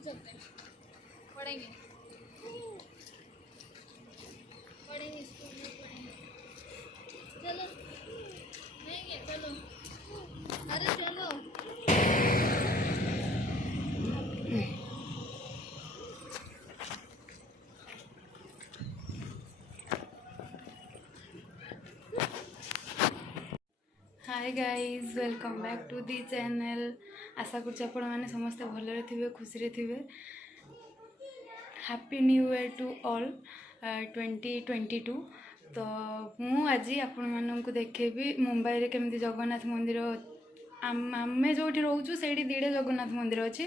चलते हैं, पढ़ेंगे पढ़ेंगे स्कूल में पढ़ेंगे। चलो नहीं है, चलो अरे चलो। Hi guys, welcome back to the channel. आशा कर आपण मैंने समस्ते भलरे थे, खुशी थे। Happy new year to all 2022। तो मु आज आपण मानक देखेबी मुंबई रे केमती जगन्नाथ मंदिर आमे जो रोचु से दिड़े जगन्नाथ मंदिर अच्छी।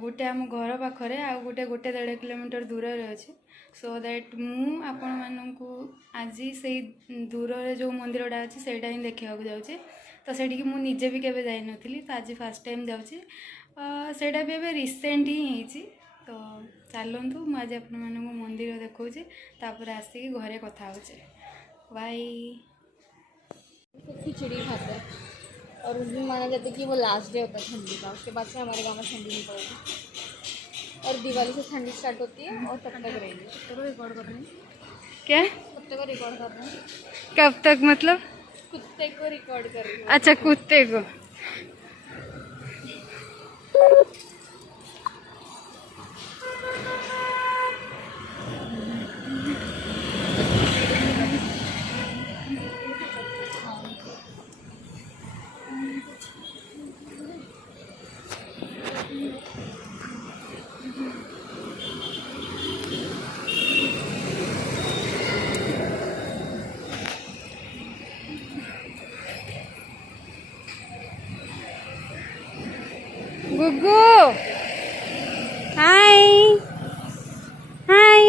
गोटे आम घर पाखरे आ गोटे 1.5 किलोमीटर दूर अच्छे। सो दैट मु आपण मानक आज से दूर रे जो मंदिरटा अच्छी से ही देखा जाऊँगी। तो सेठी मु निजे भी केबे जाई नथिली, तो आज फर्स्ट टाइम जाऊँगी। सेटा भी एबे रिसेंट ही होईची। तो चलतु मुझे आपण मानक मंदिर देखौची, तापर आसिक घरे कथा होचे। बाय। खिचड़ी खाते हैं और उस दिन माना जाता है कि वो लास्ट डे होता है ठंडी का, उसके बाद से हमारे गांव में ठंडी नहीं पड़ेगी और दिवाली से ठंडी स्टार्ट होती है और तब तक रहेगी। कब तक रिकॉर्ड कर रहे हैं? क्या कब तक रिकॉर्ड कर रहे हैं? कब तक मतलब? कुत्ते को रिकॉर्ड कर रही हूँ। अच्छा, कुत्ते को। गुगू हाय हाय।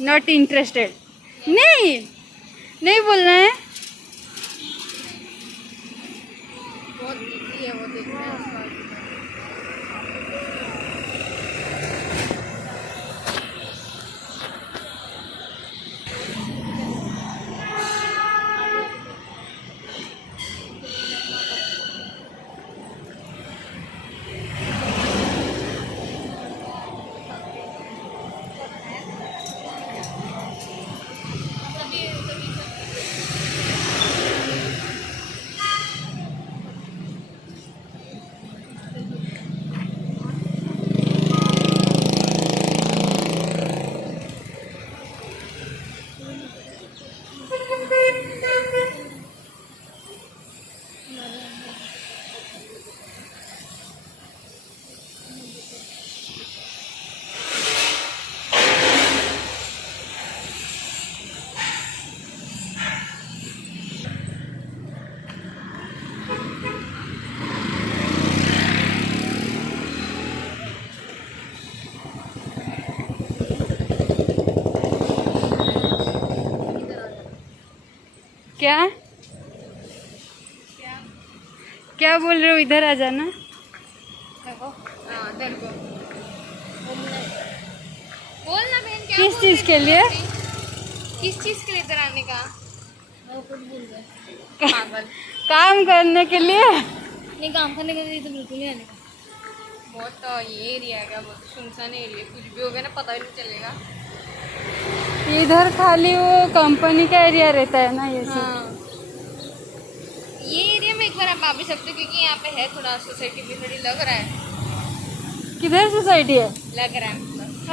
Not interested. नहीं नहीं बोलना है। बहुत बिजी है वो, देखना है। क्या क्या बोल रहे हो? इधर आ जाना। देखो देखो बोलना बहन। क्या किस चीज के लिए? किस चीज के लिए इधर आने का? कुछ बोल रहे पागल। काम करने के लिए? नहीं, काम करने के लिए तो बिल्कुल नहीं आने का। बहुत ये एरिया है क्या? बहुत सुनसान एरिया, कुछ भी हो गया ना पता ही नहीं चलेगा। इधर खाली वो कंपनी का एरिया रहता है ना, ये सब। हाँ। ये एरिया में एक बार आप आ भी सकते हो, क्योंकि यहाँ पे है थोड़ा सोसाइटी भी थोड़ी लग रहा है। किधर सोसाइटी है? लग रहा है।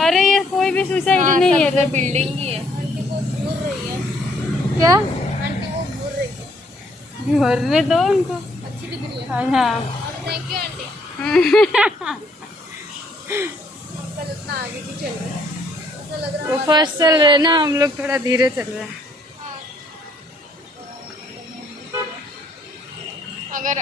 अरे ये कोई भी सोसाइटी नहीं है, तो बिल्डिंग ही है। आंटी को घूर रही है। क्या? आंटी को घूर रही है। घूरने दो उनको, अच्छी दिख रही है। हाँ, थैंक यू आंटी। अंकल इतना आगे की चल रहे हैं, लग रहा है। वो फर्स्ट चल रहे हैं ना, हम लोग थोड़ा धीरे चल रहे हैं। अगर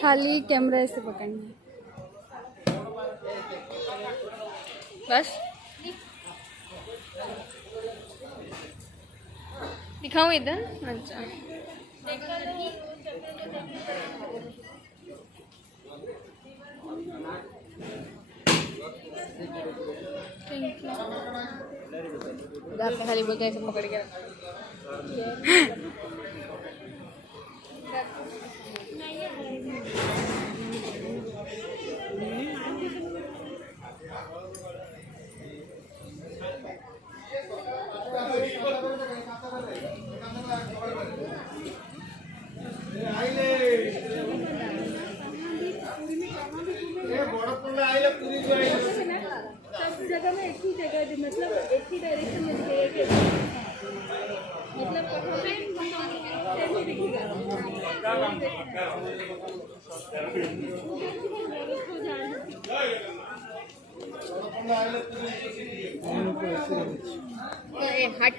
खाली कैमरा ऐसे पकड़ना बस। दिखाऊं इधर? अच्छा थैंक यू। आपने खाली बोलते ऐसे पकड़ के रखा। सब जगह में एक ही जगह मतलब एक ही डायरेक्शन में मतलब हट